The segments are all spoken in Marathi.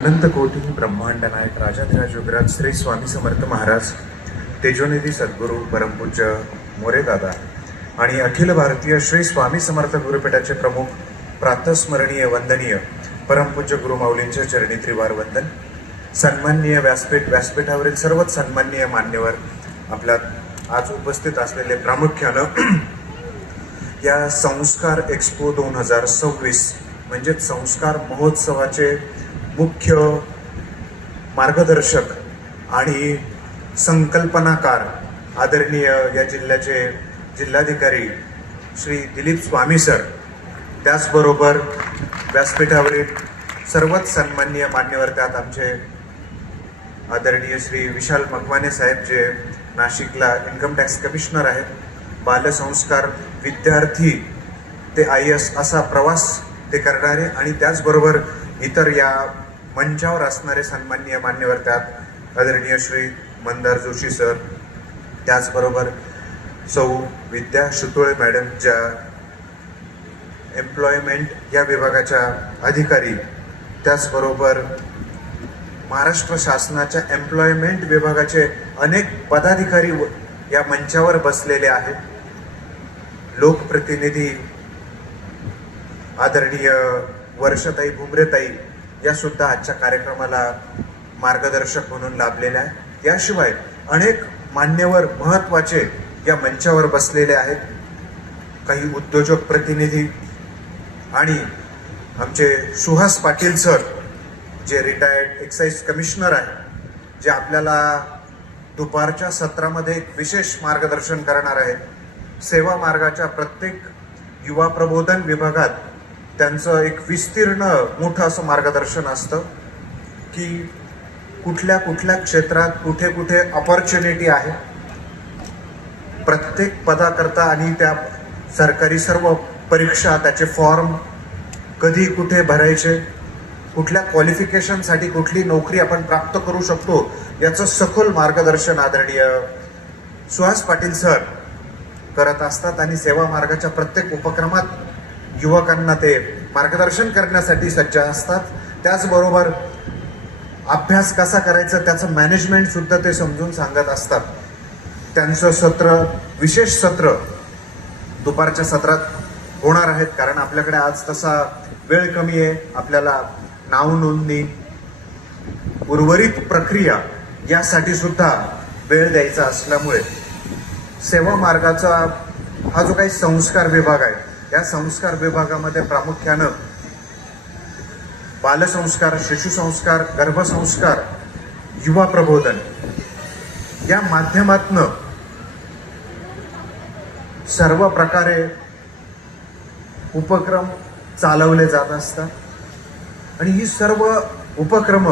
अनंत कोटी ब्रह्मांड नायक राजाधिराज योगराज श्री स्वामी समर्थ महाराज, तेजोनिधी सद्गुरू परमपूज्य मोरे दादा आणि अखिल भारतीय श्री स्वामी समर्थ गुरुपीठाचे प्रमुख प्रातस्मरणीय वंदनीय परमपूज्य गुरुमाऊलींच्या चरणी त्रिवार वंदन. सन्माननीय व्यासपीठावरील सर्वच सन्माननीय मान्यवर, आपल्या आज उपस्थित असलेले प्रामुख्यानं या संस्कार एक्सपो 2026 म्हणजेच संस्कार महोत्सवाचे मुख्य मार्गदर्शक आणि संकल्पनाकार आदरणीय या जिल्ह्याचे जिल्हाधिकारी श्री दिलीप स्वामी सर, त्याचबरोबर व्यासपीठावरील सर्वच सन्माननीय मान्यवर, त्यात आमचे आदरणीय श्री विशाल मकवाने साहेब जे नाशिकला इन्कम टॅक्स कमिशनर आहेत, बालसंस्कार विद्यार्थी ते IAS असा प्रवास ते करणारे, आणि त्याचबरोबर इतर या मंचावर असणारे सन्माननीय मान्यवर, त्यात आदरणीय श्री मंदार जोशी सर, त्याचबरोबर सौ विद्या शुतोळे मॅडम ज्या एम्प्लॉयमेंट या विभागाच्या अधिकारी, त्याचबरोबर महाराष्ट्र शासनाच्या एम्प्लॉयमेंट विभागाचे अनेक पदाधिकारी या मंचावर बसलेले आहेत. लोकप्रतिनिधी आदरणीय वर्षताई भुमरेताई या सुद्धा आजच्या कार्यक्रमाला मार्गदर्शक म्हणून लाभलेल्या आहेत. याशिवाय अनेक मान्यवर महत्वाचे या मंचावर बसलेले आहेत. काही उद्योजक प्रतिनिधी आणि आमचे सुहास पाटील सर जे रिटायर्ड एक्साइज कमिशनर आहेत, जे आपल्याला दुपारच्या सत्रामध्ये एक विशेष मार्गदर्शन करणार आहेत. सेवा मार्गाच्या प्रत्येक युवा प्रबोधन विभागात त्यांचं एक विस्तीर्ण मोठं असं मार्गदर्शन असतं की कुठल्या कुठल्या क्षेत्रात कुठे कुठे अपॉर्च्युनिटी आहे. प्रत्येक पदाकरता आणि त्या सरकारी सर्व परीक्षा, त्याचे फॉर्म कधी कुठे भरायचे, कुठल्या क्वालिफिकेशनसाठी कुठली नोकरी आपण प्राप्त करू शकतो, याचं सखोल मार्गदर्शन आदरणीय सुहास पाटील सर करत असतात. आणि सेवा मार्गाच्या प्रत्येक उपक्रमात युवकांना ते मार्गदर्शन करण्यासाठी सज्ज असतात. त्याचबरोबर अभ्यास कसा करायचा त्याचं मॅनेजमेंट सुद्धा ते समजून सांगत असतात. त्यांचं सत्र, विशेष सत्र दुपारच्या सत्रात होणार आहेत, कारण आपल्याकडे आज तसा वेळ कमी आहे. आपल्याला नाव नोंदणी, उर्वरित प्रक्रिया यासाठी सुद्धा वेळ द्यायचा असल्यामुळे सेवा मार्गाचा हा जो काही संस्कार विभाग आहे, या संस्कार विभागामध्ये प्रामुख्यानं बालसंस्कार, शिशुसंस्कार, गर्भसंस्कार, युवा प्रबोधन या माध्यमातनं सर्व प्रकारे उपक्रम चालवले जात असतात. आणि ही सर्व उपक्रम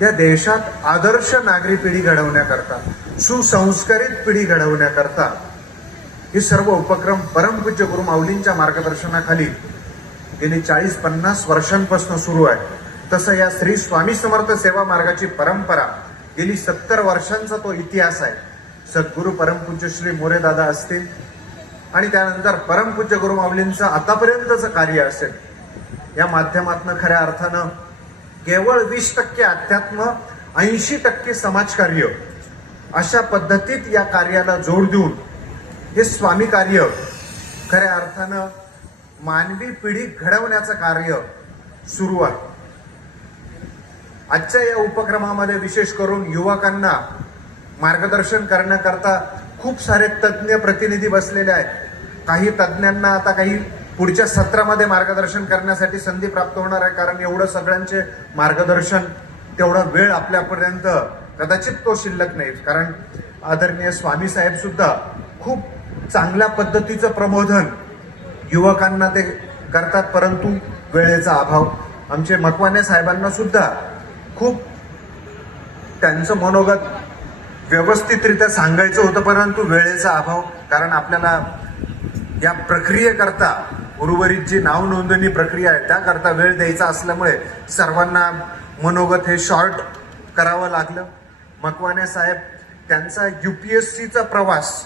या देशात आदर्श नागरी पिढी घडवण्याकरता, सुसंस्कारित पिढी घडवण्याकरता हे सर्व उपक्रम परमपूज्य गुरु माऊलींच्या मार्गदर्शनाखाली गेली 40-50 वर्षांपासून सुरू आहे. तसं या श्री स्वामी समर्थ सेवा मार्गाची परंपरा गेली 70 वर्षांचा तो इतिहास आहे. सद्गुरू परमपूज्य श्री मोरे दादा असतील आणि त्यानंतर परमपूज्य गुरु माऊलींचं आतापर्यंतचं कार्य असेल, या माध्यमातून खऱ्या अर्थानं केवळ 20% अध्यात्म, 80% समाजकार्य अशा पद्धतीत या कार्याला जोड देऊन हे स्वामी कार्य खऱ्या अर्थानं मानवी पिढी घडवण्याचं कार्य सुरू आहे. आजच्या या उपक्रमामध्ये विशेष करून युवकांना मार्गदर्शन करण्याकरता खूप सारे तज्ज्ञ प्रतिनिधी बसलेले आहेत. काही तज्ज्ञांना आता काही पुढच्या सत्रामध्ये मार्गदर्शन करण्यासाठी संधी प्राप्त होणार आहे, कारण एवढं सगळ्यांचे मार्गदर्शन, तेवढा वेळ आपल्यापर्यंत कदाचित तो शिल्लक नाही. कारण आदरणीय स्वामी साहेब सुद्धा खूप चांगल्या पद्धतीचं प्रबोधन युवकांना ते करतात, परंतु वेळेचा अभाव. आमचे मकवाने साहेबांना सुद्धा खूप त्यांचं मनोगत व्यवस्थितरित्या सांगायचं होतं, परंतु वेळेचा अभाव, कारण आपल्याला या प्रक्रियेकरता उर्वरित जी नाव नोंदणी प्रक्रिया आहे त्याकरता वेळ द्यायचा असल्यामुळे सर्वांना मनोगत हे शॉर्ट करावं लागलं. मकवाने साहेब त्यांचा UPSCचा प्रवास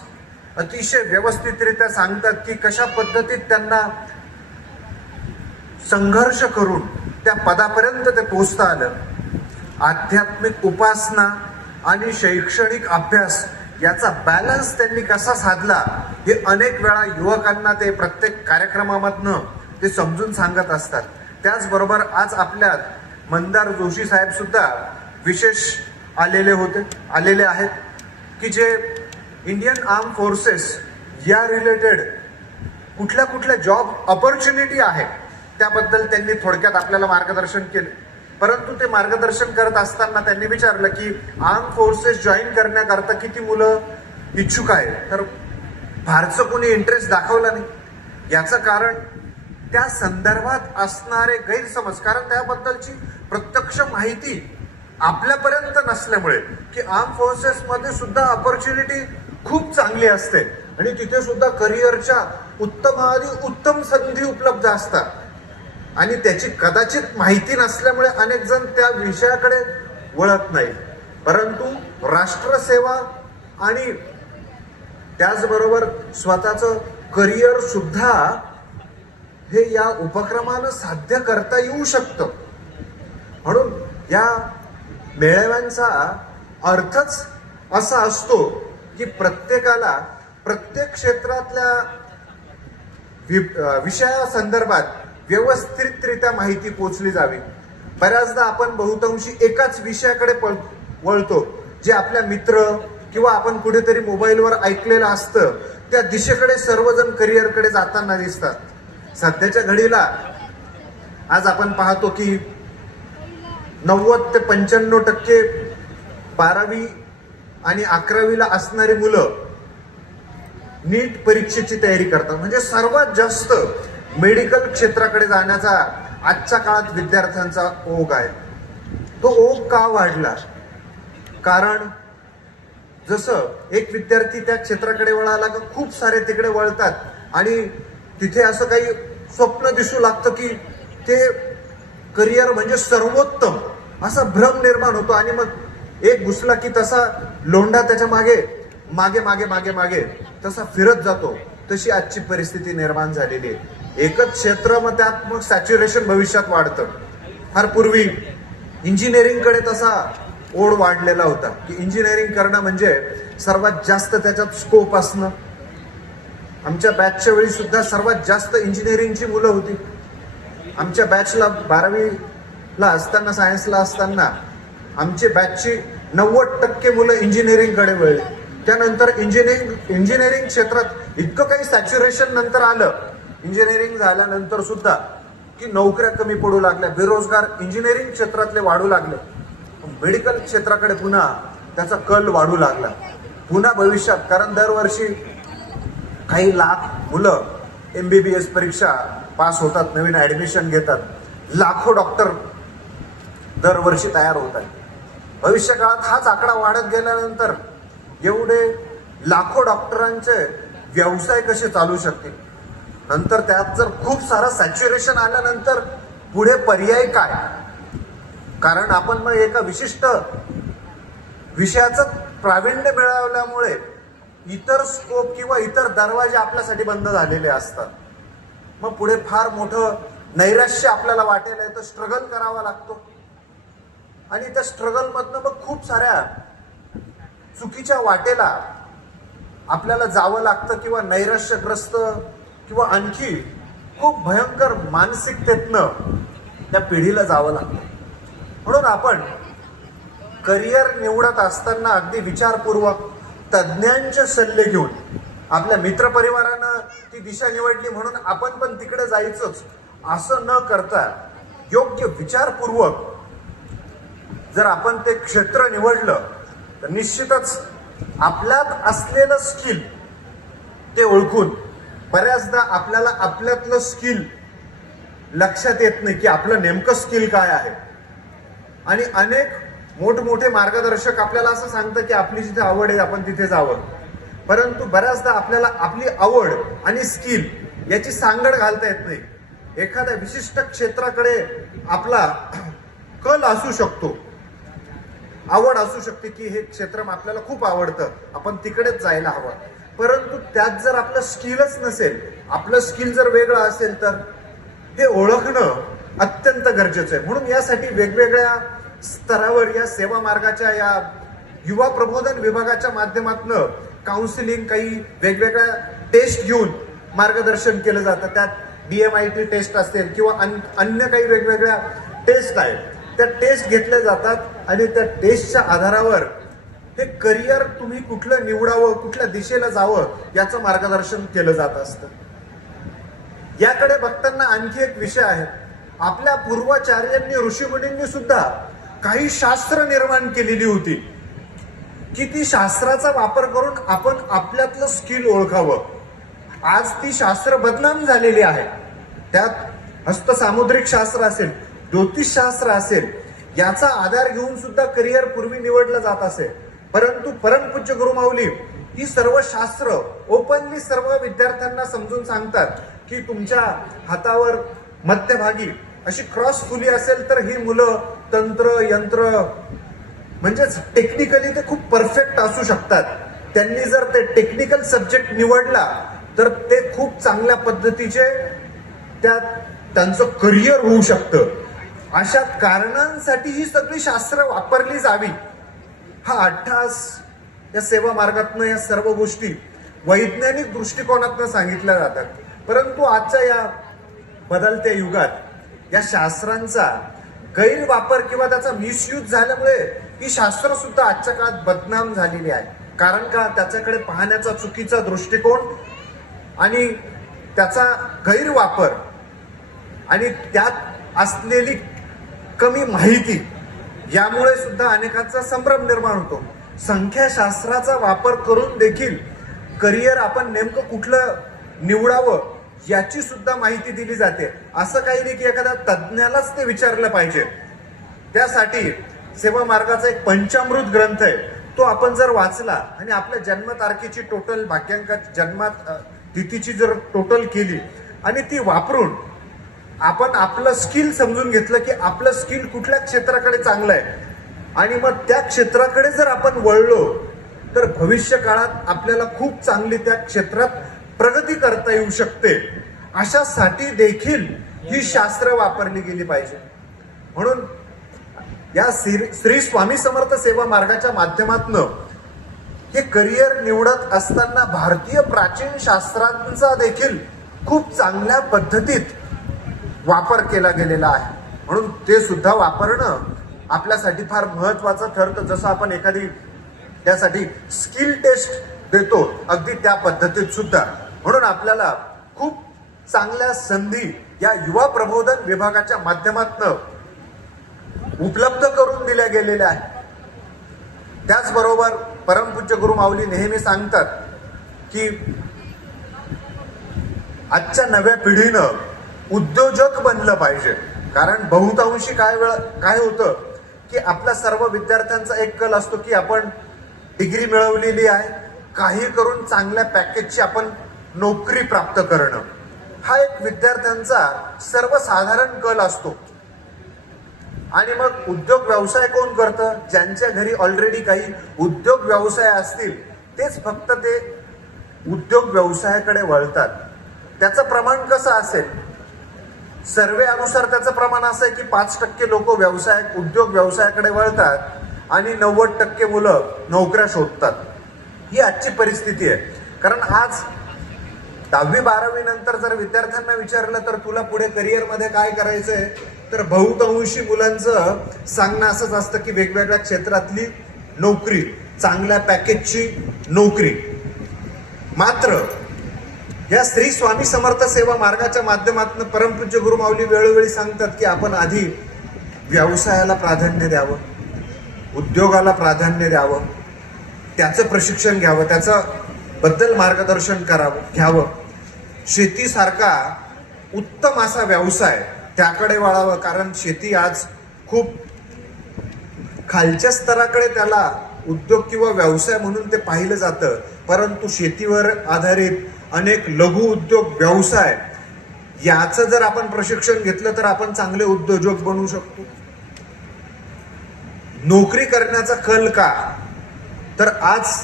अतिशय व्यवस्थितरित्या सांगतात की कशा पद्धतीत त्यांना संघर्ष करून त्या पदापर्यंत ते पोचता आलं. आध्यात्मिक उपासना आणि शैक्षणिक अभ्यास याचा बॅलन्स त्यांनी कसा साधला हे अनेक वेळा युवकांना ते प्रत्येक कार्यक्रमामधनं ते समजून सांगत असतात. त्याचबरोबर आज आपल्यात मंदार जोशी साहेब सुद्धा विशेष आलेले आहेत की जे इंडियन आर्म फोर्सेस या रिलेटेड कुठल्या कुठल्या जॉब ऑपॉर्च्युनिटी आहे त्याबद्दल त्यांनी थोडक्यात आपल्याला मार्गदर्शन केले. परंतु ते मार्गदर्शन करत असताना त्यांनी विचारलं की आर्म फोर्सेस जॉईन करण्याकरता किती मुलं इच्छुक आहे, तर फारसं कोणी इंटरेस्ट दाखवला नाही. याचं कारण त्या संदर्भात असणारे गैरसमज, कारण त्याबद्दलची प्रत्यक्ष माहिती आपल्यापर्यंत नसल्यामुळे की आर्म फोर्सेसमध्ये सुद्धा ऑपॉर्च्युनिटी खूप चांगली असते आणि तिथे सुद्धा करिअरच्या उत्तम संधी उपलब्ध असतात आणि त्याची कदाचित माहिती नसल्यामुळे अनेक जण त्या विषयाकडे वळत नाही. परंतु राष्ट्रसेवा आणि त्याचबरोबर स्वतःचं करिअर सुद्धा हे या उपक्रमानं साध्य करता येऊ शकतं. म्हणून या मेळाव्यांचा अर्थच असा असतो की प्रत्येकाला प्रत्येक क्षेत्रातल्या विषयासंदर्भात व्यवस्थितरित्या माहिती पोचली जावी. बऱ्याचदा आपण बहुतांशी एकाच विषयाकडे वळतो, जे आपल्या मित्र किंवा आपण कुठेतरी मोबाईलवर ऐकलेलं असतं त्या दिशेकडे सर्वजण करिअरकडे जाताना दिसतात. सध्याच्या घडीला आज आपण पाहतो की 90 ते 95% 12वी आणि 11वीला असणारी मुलं नीट परीक्षेची तयारी करतात. म्हणजे सर्वात जास्त मेडिकल क्षेत्राकडे जाण्याचा आजच्या काळात विद्यार्थ्यांचा ओघ आहे. तो ओघ का वाढला? कारण जसं एक विद्यार्थी त्या क्षेत्राकडे वळाला का खूप सारे तिकडे वळतात आणि तिथे असं काही स्वप्न दिसू लागतं की ते करिअर म्हणजे सर्वोत्तम असा भ्रम निर्माण होतो आणि मग एक घुसला की तसा लोंढा त्याच्या मागे मागे मागे मागे मागे तसा फिरत जातो. तशी आजची परिस्थिती निर्माण झालेली आहे. एकच क्षेत्र मग त्यात मग सॅच्युरेशन भविष्यात वाढतं. फार पूर्वी इंजिनिअरिंगकडे तसा ओढ वाढलेला होता की इंजिनिअरिंग करणं म्हणजे सर्वात जास्त त्याच्यात स्कोप असणं. आमच्या बॅचच्या वेळी सुद्धा सर्वात जास्त इंजिनिअरिंगची मुलं होती. आमच्या बॅचला 12वीला असताना सायन्सला असताना आमची बॅचची 90% मुलं इंजिनिअरिंगकडे वळली. त्यानंतर इंजिनिअरिंग क्षेत्रात इतकं काही सॅच्युरेशन नंतर आलं इंजिनिअरिंग झाल्यानंतर सुद्धा की नोकऱ्या कमी पडू लागल्या, बेरोजगार इंजिनिअरिंग क्षेत्रातले वाढू लागले. मेडिकल क्षेत्राकडे पुन्हा त्याचा कल वाढू लागला. पुन्हा भविष्यात, कारण दरवर्षी काही लाख मुलं MBBS परीक्षा पास होतात, नवीन ऍडमिशन घेतात, लाखो डॉक्टर दरवर्षी तयार होत आहेत. भविष्य काळात हाच आकडा वाढत गेल्यानंतर एवढे लाखो डॉक्टरांचे व्यवसाय कसे चालू शकतील? नंतर त्यात जर खूप सारा सॅच्युरेशन आल्यानंतर पुढे पर्याय काय? कारण आपण मग एका विशिष्ट विषयाचं प्रावीण्य मिळवल्यामुळे इतर स्कोप किंवा इतर दरवाजे आपल्यासाठी बंद झालेले असतात. मग पुढे फार मोठं नैराश्य आपल्याला वाटेल, तर स्ट्रगल करावा लागतो आणि त्या स्ट्रगल मधनं मग खूप साऱ्या चुकीच्या वाटेला आपल्याला जावं लागतं किंवा नैराश्यग्रस्त किंवा आणखी खूप भयंकर मानसिकतेतनं त्या पिढीला जावं लागतं. म्हणून आपण करिअर निवडत असताना अगदी विचारपूर्वक तज्ज्ञांचे सल्ले घेऊन, आपल्या मित्रपरिवारानं ती दिशा निवडली म्हणून आपण पण तिकडे जायचंच असं न करता योग्य विचारपूर्वक जर आपण ते क्षेत्र निवडलं तर निश्चितच आपल्यात असलेलं स्किल ते ओळखून, बऱ्याचदा आपल्याला आपल्यातलं स्किल लक्षात येत नाही की आपलं नेमकं स्किल काय आहे. आणि अनेक मोठमोठे मार्गदर्शक आपल्याला असं सांगतं की आपली जिथे आवड आहे आपण तिथे जावं, परंतु बऱ्याचदा आपल्याला आपली आवड आणि स्किल याची सांगड घालता येत नाही. एखाद्या विशिष्ट क्षेत्राकडे आपला कल असू शकतो, आवड असू शकते की हे क्षेत्र आपल्याला खूप आवडतं, आपण तिकडेच जायला हवं, परंतु त्यात जर आपलं स्किलच नसेल, आपलं स्किल जर वेगळं असेल तर हे ओळखणं अत्यंत गरजेचं आहे. म्हणून यासाठी वेगवेगळ्या स्तरावर या सेवा मार्गाच्या या युवा प्रबोधन विभागाच्या माध्यमातून काउन्सिलिंग, काही वेगवेगळ्या टेस्ट घेऊन मार्गदर्शन केलं जातं. त्यात DMIT टेस्ट असेल किंवा अन्य काही वेगवेगळ्या टेस्ट आहेत, त्या टेस्ट घेतल्या जातात आणि त्या टेस्टच्या आधारावर हे करिअर तुम्ही कुठलं निवडावं, कुठल्या दिशेला जावं याचं मार्गदर्शन केलं जात असतं. याकडे बघताना आणखी एक विषय आहे. आपल्या पूर्वाचार्यांनी, ऋषीमुनींनी सुद्धा काही शास्त्र निर्माण केलेली होती की ती शास्त्राचा वापर करून आपण आपल्यातलं स्किल ओळखावं. आज ती शास्त्र बदनाम झालेली आहे. त्यात हस्तसामुद्रिक शास्त्र असेल, ज्योतिषशास्त्र असेल, याचा आधार घेऊन सुद्धा करिअर पूर्वी निवडलं जात असेल. परंतु परमपूज्य गुरुमाऊली ही सर्व शास्त्र ओपनली सर्व विद्यार्थ्यांना समजून सांगतात की तुमच्या हातावर मध्यभागी अशी क्रॉस फुली असेल तर ही मुलं तंत्र, यंत्र म्हणजेच टेक्निकली ते खूप परफेक्ट असू शकतात. त्यांनी जर ते टेक्निकल सब्जेक्ट निवडला तर ते खूप चांगल्या पद्धतीचे त्यांचं करिअर होऊ शकतं. अशा कारणांसाठी ही सगळी शास्त्र वापरली जावी हा अट्टास या सेवा मार्गातनं या सर्व गोष्टी वैज्ञानिक दृष्टिकोनातनं सांगितल्या जातात. परंतु आजच्या या बदलत्या युगात या शास्त्रांचा गैरवापर किंवा त्याचा मिसयूज झाल्यामुळे ही शास्त्र सुद्धा आजच्या काळात बदनाम झालेली आहे. कारण का, त्याच्याकडे पाहण्याचा चुकीचा दृष्टिकोन आणि त्याचा गैरवापर आणि त्यात असलेली कमी माहिती यामुळे सुद्धा अनेकांचा संभ्रम निर्माण होतो. संख्याशास्त्राचा वापर करून देखील करिअर आपण नेमकं कुठलं निवडावं याची सुद्धा माहिती दिली जाते. असं काही नाही की एखाद्या तज्ज्ञालाच ते विचारलं पाहिजे. त्यासाठी सेवा मार्गाचा एक पंचामृत ग्रंथ आहे, तो आपण जर वाचला आणि आपल्या जन्मतारखेची टोटल भाग्यांकाची जन्मात तिथीची जर टोटल केली आणि ती वापरून आपण आपलं स्किल समजून घेतलं की आपलं स्किल कुठल्या क्षेत्राकडे चांगलं आहे आणि मग त्या क्षेत्राकडे जर आपण वळलो तर भविष्य काळात आपल्याला खूप चांगली त्या क्षेत्रात प्रगती करता येऊ शकते. अशासाठी देखील ही शास्त्र वापरली गेली पाहिजे. म्हणून या श्री स्वामी समर्थ सेवा मार्गाच्या माध्यमातून हे करिअर निवडत असताना भारतीय प्राचीन शास्त्रांचा देखील खूप चांगल्या पद्धतीत वापर केला गेलेला आहे. म्हणून ते सुद्धा वापरणं आपल्यासाठी फार महत्वाचं ठरतं. जसं आपण एखादी त्यासाठी स्किल टेस्ट देतो, अगदी त्या पद्धतीत सुद्धा. म्हणून आपल्याला खूप चांगल्या संधी या युवा प्रबोधन विभागाच्या माध्यमातून उपलब्ध करून दिल्या गेलेल्या आहेत. त्याचबरोबर परमपूज्य गुरु माऊली नेहमी सांगतात की आजच्या नव्या पिढीनं उद्योजक बनलं पाहिजे. कारण बहुतांशी काय होतं की आपल्या सर्व विद्यार्थ्यांचा एक कल असतो की आपण डिग्री मिळवलेली आहे, काही करून चांगल्या पॅकेजची आपण नोकरी प्राप्त करणं, हा एक विद्यार्थ्यांचा सर्वसाधारण कल असतो. आणि मग उद्योग व्यवसाय कोण करतं? ज्यांच्या घरी ऑलरेडी काही उद्योग व्यवसाय असतील तेच फक्त ते उद्योग व्यवसायाकडे वळतात. त्याचं प्रमाण कसं असेल? सर्वे अनुसार त्याचं प्रमाण असं आहे की 5% लोक उद्योग व्यवसायाकडे वळतात आणि 90% मुलं नोकऱ्या शोधतात. ही आजची परिस्थिती आहे. कारण आज 10वी-12वी नंतर जर विद्यार्थ्यांना विचारलं तर तुला पुढे करिअरमध्ये काय करायचंय, तर बहुतांशी मुलांचं सांगणं असंच असतं की वेगवेगळ्या क्षेत्रातली नोकरी, चांगल्या पॅकेजची नोकरी. मात्र या श्री स्वामी समर्थ सेवा मार्गाच्या माध्यमातून परमपूज्य गुरु माऊली वेळोवेळी सांगतात की आपण आधी व्यवसायाला प्राधान्य द्यावं, उद्योगाला प्राधान्य द्यावं, त्याचं प्रशिक्षण घ्यावं, त्याचं बद्दल मार्गदर्शन घ्यावं. शेतीसारखा उत्तम असा व्यवसाय त्याकडे वळावं. कारण शेती आज खूप खालच्या स्तराकडे त्याला उद्योग किंवा व्यवसाय म्हणून ते पाहिलं जातं. परंतु शेतीवर आधारित अनेक लघु उद्योग व्यवसाय याचं जर आपण प्रशिक्षण घेतलं तर आपण चांगले उद्योजक बनू शकतो. नोकरी करण्याचा कल का? तर आज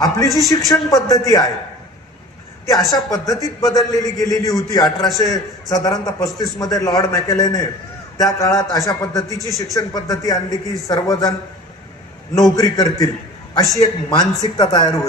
आपली जी शिक्षण पद्धती आहे ती अशा पद्धतीत बदललेली गेलेली होती. साधारणतः 35 मध्ये लॉर्ड मॅकेलेने त्या काळात अशा पद्धतीची शिक्षण पद्धती आणली की सर्वजण नोकरी करतील, अशी एक मानसिकता तयार होईल.